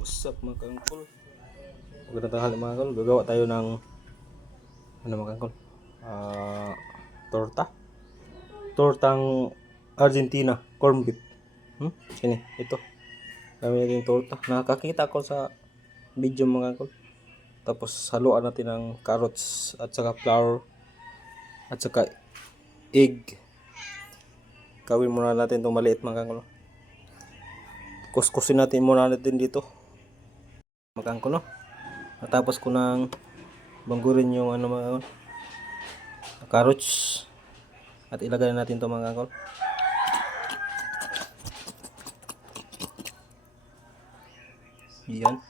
What's up mga kangkol? Magandang tanghali mga kangkol. Gagawa tayo ng ano mga kangkol? Ah, torta. Tortang Argentina, corn beef. Hmm? Sini, ito. Kami natin torta. Nakakita ko sa video mga kangkol. Tapos haluan natin ng carrots at saka flour at saka egg. Gawin muna natin itong maliit mga kangkol. Kuskusin natin muna natin dito makan ko no? Natapos ko nang banggurin yung ano mga kangkol, carrots. At ilagay na natin to mga kangkol yan.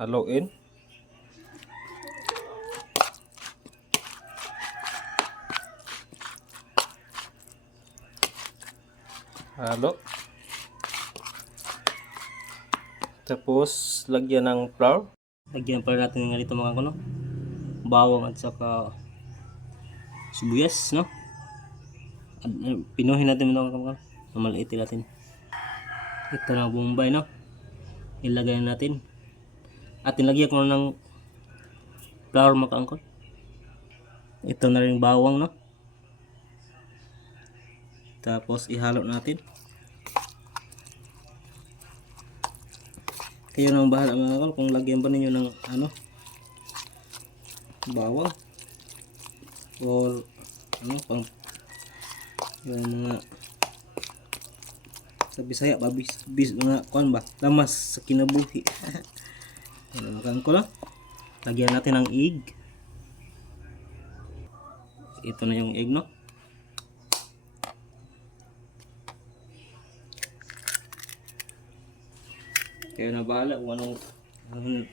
Haluin halo Tapos, lagyan ng flour. Lagyan pa natin ng ganito mga kuno. Bawang at saka sibuyas, no? At, eh, pinuhin natin mga kuno. Mamaliitin natin. Ito na bombay, no? Ilagay natin. At nilagyan ko ng flour mga kaangkol. Ito na rin bawang, no? Tapos, ihalo natin. Kayo nang bahala mga kol kung lagyan pa ninyo ng ano bawang or ano pang yung mga sa Bisaya ba bis, bis mga kuan ba lamas sa kinabuhi. Ano makan ko lang. Lagyan natin ng egg. Ito na yung egg no Kaya na bahala kung anong,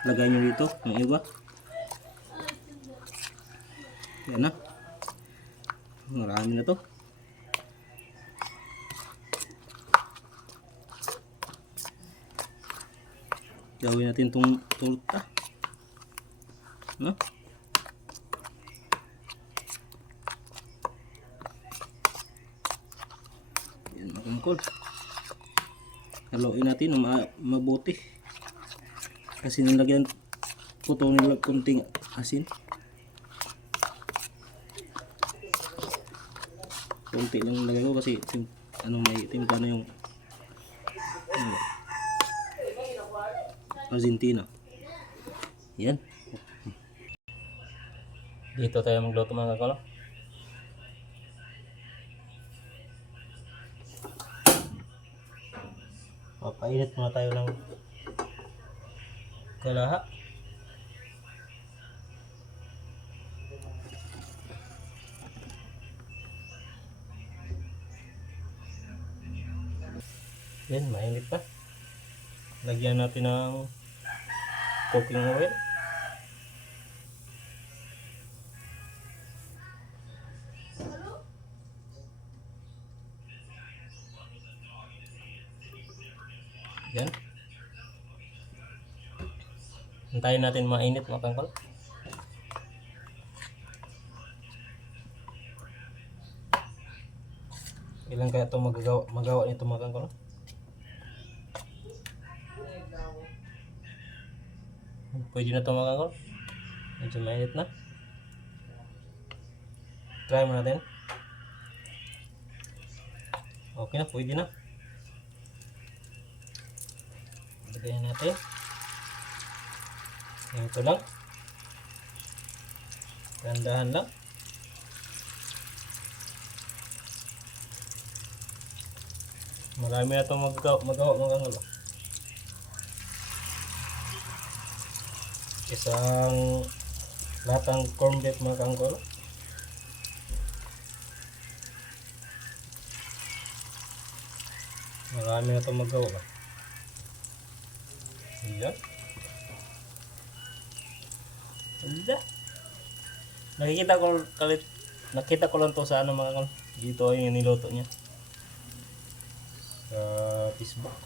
ilagay nyo dito ng iba. Yan na. Marami na to. Gawin natin itong torta. No? Yan, makangkol haluin natin na ma- mabuti. Kasi nilagyan ko ito nila kunting asin. Kunti lang nilagay ko kasi ano may timpla na yung ano, Argentina. Yan. Dito tayo magluto mga kakalo Papainit muna tayo ng kalaha. Yan, mainit pa. Lagyan natin ng cooking oil. Yan. Hintayin natin mainit mga kangkol. Ilan kaya ito magagawa, magawa nito mga kangkol? Pwede na ito mga kangkol. Medyo mainit na. Try mo natin. Okay na, pwede na. Lagyan natin. Ito lang. Gandahan lang. Marami na itong magawa, magawa mga. Isang latang corn beef mga. Marami na itong magawa. Ayan. Wala. Nakikita ko kalit nakita ko lang to sa ano mga kol. Dito yung niluto niya. Sa Facebook.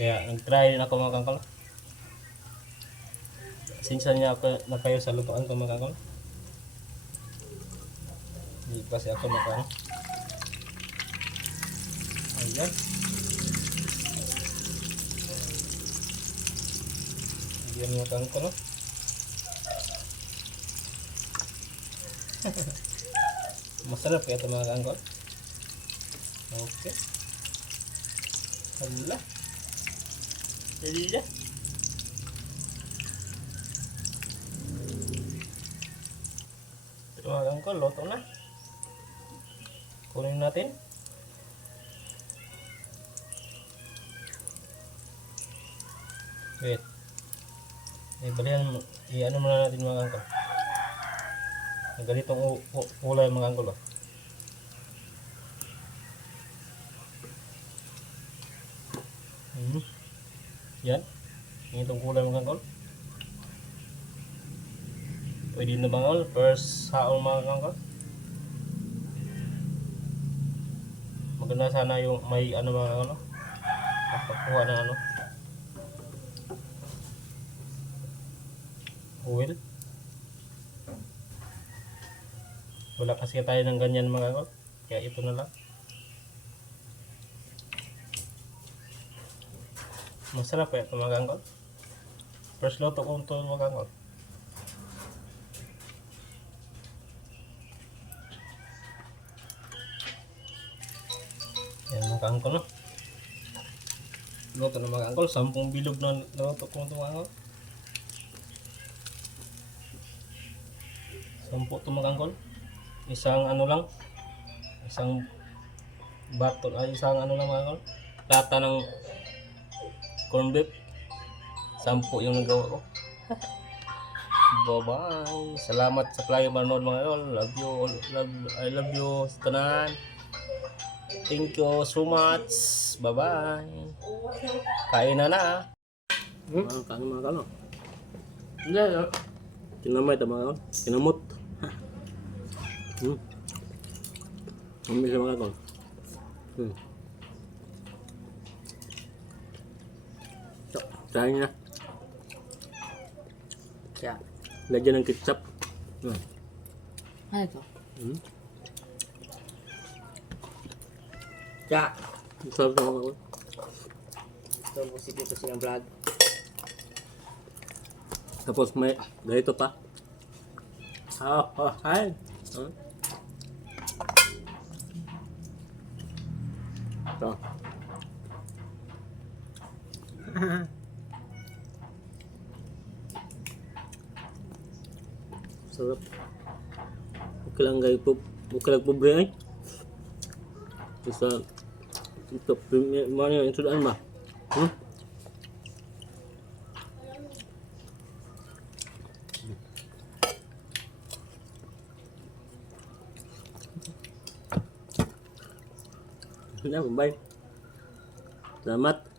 Kaya nag-try din ako mga kangkol. Sinsan niya ako na kayo sa lutuan ko mga kangkol. Hindi kasi ako maka Yan. Yan mga kangko, no? Masarap kaya ito mga kangko. Okay. Hala. Hala. Ito mga kangko, loto na. Kunin natin. Wait. Eh, balihan mo. I-ano muna natin mga kangko. Ang ganitong kulay mga kangko ba? Mhm. Yan. Ganitong kulay mga kangko. Pwede na bang all? First haong mga kangko. Maganda sana yung may ano mga ano. Pagkuha ng ano. Oil. Wala kasi tayo ng ganyan mga kangko. Kaya ito na lang. Masarap kaya ito mga kangko. First loto ko ito mga kangko. Yan mga kangkol no. Luto na mga kangkol. Sampung bilog na luto ko ito mga kangkol. Sampu ito mga kangkol. Isang ano lang. Isang baton. Ay isang ano lang mga kangkol. Lata ng corn beef. Sampu yung nagawa ko. Bye-bye. Salamat sa playa manood mga kangkol. Love you. Love, I love you sa tanan. Thank you so much. Bye-bye. Kain na na. Hmm? Ah, kain mga kalo. Hindi. ah. Kinamay ta mga kalo. Kinamot. Hmm. Ang bisa mga kalo. Hmm. So, na. Kaya, Lagyan ng ketchup. Hmm. ano ito? Hmm. Kaya, sarap mga kalo. ito busik dito silang vlog. Tapos may ganito pa. Ah, oh, hi. Huh? Sarap. Okay lang guys po. Okay lang pobre ay. Bisa ito mana yang sudah mah. Hmm? Na, bye. Salamat.